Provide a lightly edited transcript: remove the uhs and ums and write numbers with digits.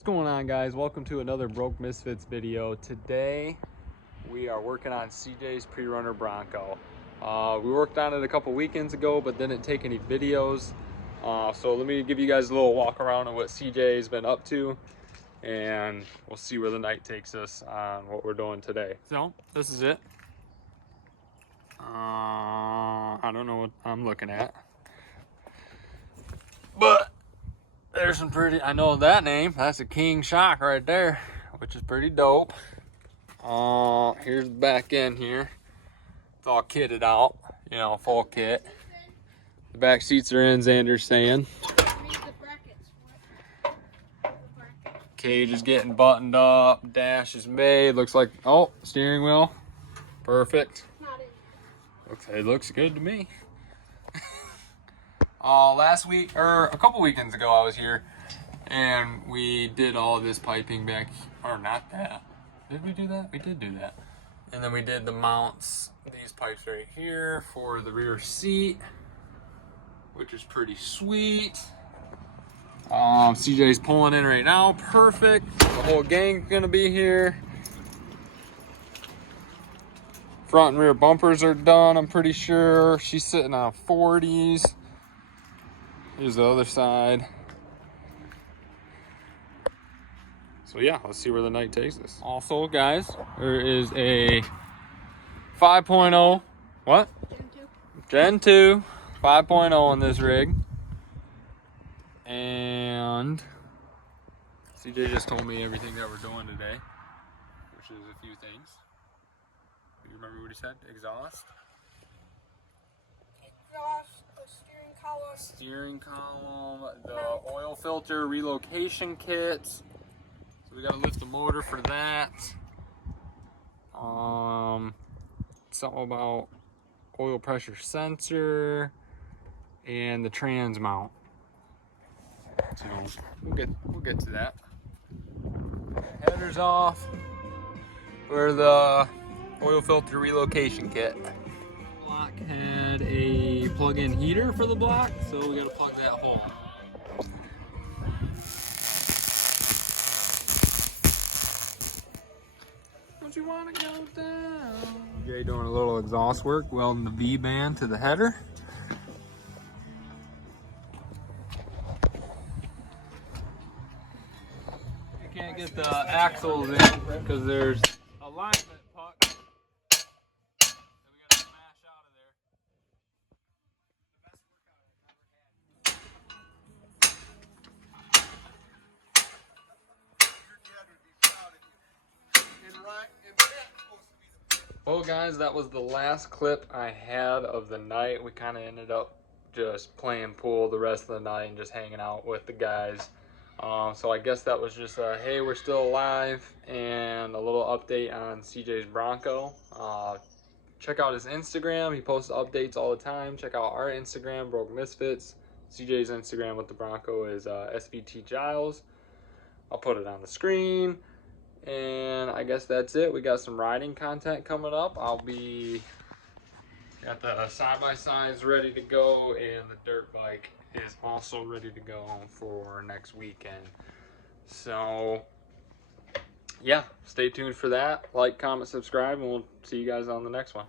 What's going on, guys? Welcome to another Broke Misfits video. Today we are working on CJ's Prerunner Bronco. We worked on it a couple weekends ago but didn't take any videos, so let me give you guys a little walk around of what CJ's been up to, and we'll see where the night takes us on what we're doing today. So this is it. I don't know what I'm looking at, but there's some pretty, I know that name, that's a King shock right there, which is pretty dope. Here's the back end here. It's all kitted out, you know, full kit. The back seats are in, Xander's saying. Cage is getting buttoned up, dash is made, looks like, oh, steering wheel, perfect. It looks good to me. Last week, or a couple weekends ago, I was here and we did all this piping back, or not that. Did we do that? We did do that. And then we did the mounts, these pipes right here for the rear seat, which is pretty sweet. CJ's pulling in right now, perfect. The whole gang's gonna be here. Front and rear bumpers are done, I'm pretty sure. She's sitting on 40s. Here's the other side. So yeah, let's see where the night takes us. Also, guys, there is a 5.0, what? Gen 2 5.0 on this rig. And CJ just told me everything that we're doing today, which is a few things. You remember what he said? Exhaust? The steering column, the oil filter relocation kit. So we gotta lift the motor for that. Something about oil pressure sensor and the trans mount. So we'll get to that. Header's off for the oil filter relocation kit. Block had a plug-in heater for the block, so we gotta plug that hole. Don't you wanna go down? Jay doing a little exhaust work, welding the V-band to the header. You can't get the axles in because there's alignment puck that we gotta smash out of there. The best workout I've ever had. Well, guys, that was the last clip I had of the night. We kind of ended up just playing pool the rest of the night and just hanging out with the guys. So I guess that was just a, hey, we're still alive, and a little update on CJ's Bronco. Check out his Instagram. He posts updates all the time. Check out our Instagram, Broke Misfits. CJ's Instagram with the Bronco is SVT Giles. I'll put it on the screen. And I guess that's it. We got some riding content coming up. Got the side-by-sides ready to go, and the dirt bike is also ready to go for next weekend. So yeah, stay tuned for that. Like, comment, subscribe, and we'll see you guys on the next one.